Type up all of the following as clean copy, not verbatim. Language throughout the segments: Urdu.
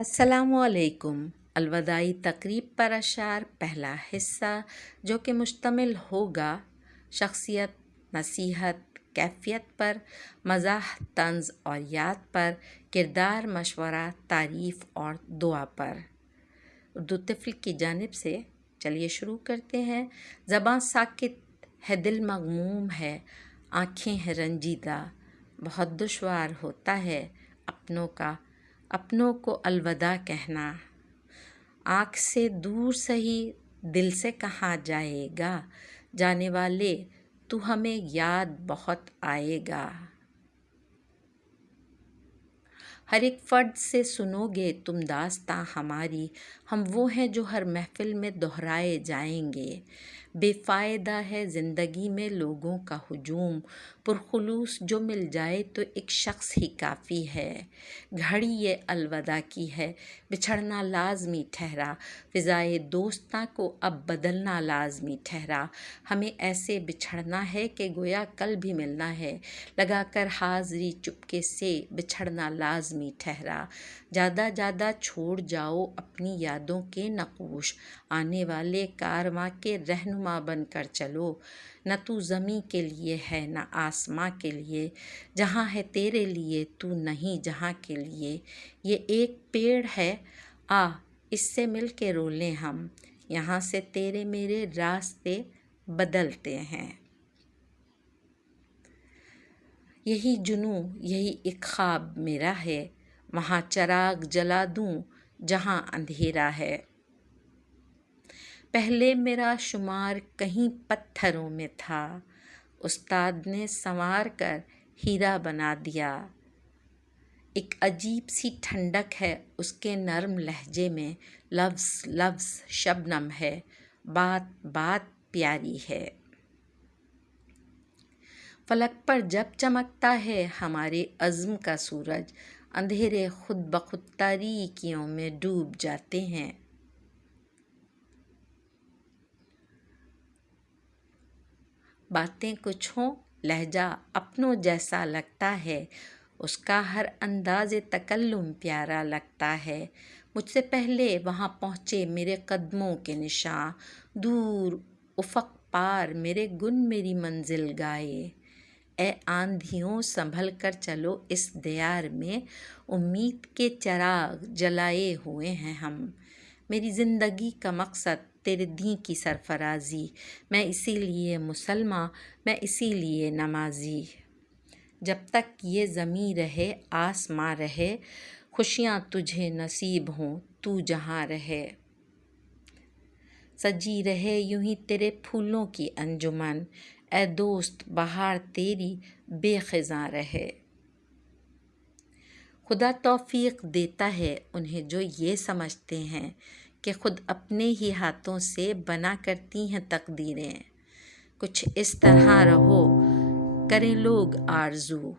السلام علیکم۔ الوداعی تقریب پر اشعار پہلا حصہ جو کہ مشتمل ہوگا شخصیت، نصیحت، کیفیت پر، مزاح، طنز اور یاد پر، کردار، مشورہ، تعریف اور دعا پر۔ اردو طفل کی جانب سے چلیے شروع کرتے ہیں۔ زباں ساکت ہے، دل مغموم ہے، آنکھیں ہیں رنجیدہ، بہت دشوار ہوتا ہے اپنوں کو الوداع کہنا۔ آنکھ سے دور سہی، دل سے کہاں جائے گا، جانے والے تو ہمیں یاد بہت آئے گا۔ ہر ایک فرد سے سنو گے تم داستاں ہماری، ہم وہ ہیں جو ہر محفل میں دہرائے جائیں گے۔ بے فائدہ ہے زندگی میں لوگوں کا ہجوم، پرخلوص جو مل جائے تو ایک شخص ہی کافی ہے۔ گھڑی یہ الوداع کی ہے، بچھڑنا لازمی ٹھہرا، فضائے دوستاں کو اب بدلنا لازمی ٹھہرا۔ ہمیں ایسے بچھڑنا ہے کہ گویا کل بھی ملنا ہے، لگا کر حاضری چپکے سے بچھڑنا لازمی ٹھہرا۔ جادہ چھوڑ جاؤ اپنی یادوں کے نقوش، آنے والے کارواں کے رہنما بن کر چلو۔ نہ تو زمیں کے لیے ہے نہ آسماں کے لیے، جہاں ہے تیرے لیے تو نہیں جہاں کے لیے۔ یہ ایک پیڑ ہے، آ اس سے مل کے رو لیں ہم، یہاں سے تیرے میرے راستے بدلتے ہیں۔ یہی جنوں یہی ایک خواب میرا ہے، وہاں چراغ جلا دوں جہاں اندھیرا ہے۔ پہلے میرا شمار کہیں پتھروں میں تھا، استاد نے سنوار کر ہیرا بنا دیا۔ ایک عجیب سی ٹھنڈک ہے اس کے نرم لہجے میں، لفظ لفظ شبنم ہے، بات بات پیاری ہے۔ فلک پر جب چمکتا ہے ہمارے عزم کا سورج، اندھیرے خود بخود تاریکیوں میں ڈوب جاتے ہیں۔ باتیں کچھ ہوں، لہجہ اپنوں جیسا لگتا ہے، اس کا ہر انداز تکلم پیارا لگتا ہے۔ مجھ سے پہلے وہاں پہنچے میرے قدموں کے نشاں، دور افق پار میرے گن میری منزل گائے۔ اے آندھیوں سنبھل کر چلو اس دیار میں، امید کے چراغ جلائے ہوئے ہیں ہم۔ میری زندگی کا مقصد تیرے دین کی سرفرازی، میں اسی لیے مسلماں، میں اسی لیے نمازی۔ جب تک یہ زمیں رہے آسماں رہے، خوشیاں تجھے نصیب ہوں تو جہاں رہے۔ سجی رہے یوں ہی تیرے پھولوں کی انجمن، اے دوست بہار تیری بے خزاں رہے۔ خدا توفیق دیتا ہے انہیں جو یہ سمجھتے ہیں کہ خود اپنے ہی ہاتھوں سے بنا کرتی ہیں تقدیریں۔ کچھ اس طرح رہو کریں لوگ آرزو،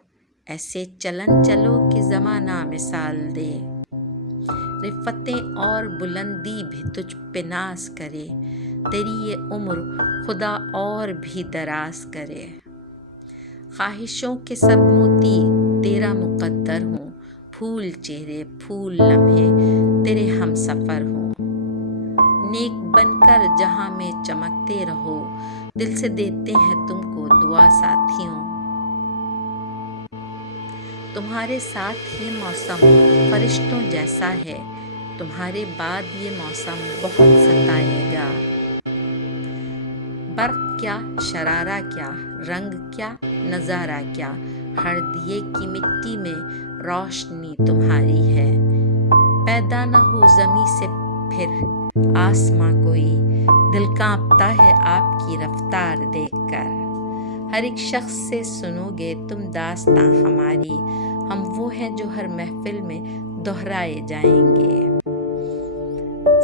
ایسے چلن چلو کہ زمانہ مثال دے۔ رفتیں اور بلندی بھی تجھ پہ ناز کرے، تیری یہ عمر خدا اور بھی دراز کرے۔ خواہشوں کے سب موتی تیرا مقدر ہوں، پھول چہرے پھول لمحے تیرے ہم سفر ہوں۔ نیک بن کر جہاں میں چمکتے رہو، دل سے دیتے ہیں تم کو دعا ساتھیوں۔ تمہارے ساتھ یہ موسم فرشتوں جیسا ہے، تمہارے بعد یہ موسم بہت ستائے گا۔ برق کیا شرارہ کیا، رنگ کیا نظارہ کیا، ہر دیے کی مٹی میں روشنی تمہاری ہے۔ پیدا نہ ہو زمیں سے پھر آسماں کوئی، دل کانپتا ہے آپ کی رفتار دیکھ کر۔ ہر ایک شخص سے سنو گے تم داستاں ہماری، ہم وہ ہیں جو ہر محفل میں دہرائے جائیں گے۔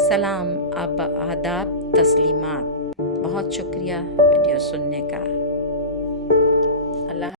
سلام، آداب، تسلیمات۔ بہت شکریہ ویڈیو سننے کا۔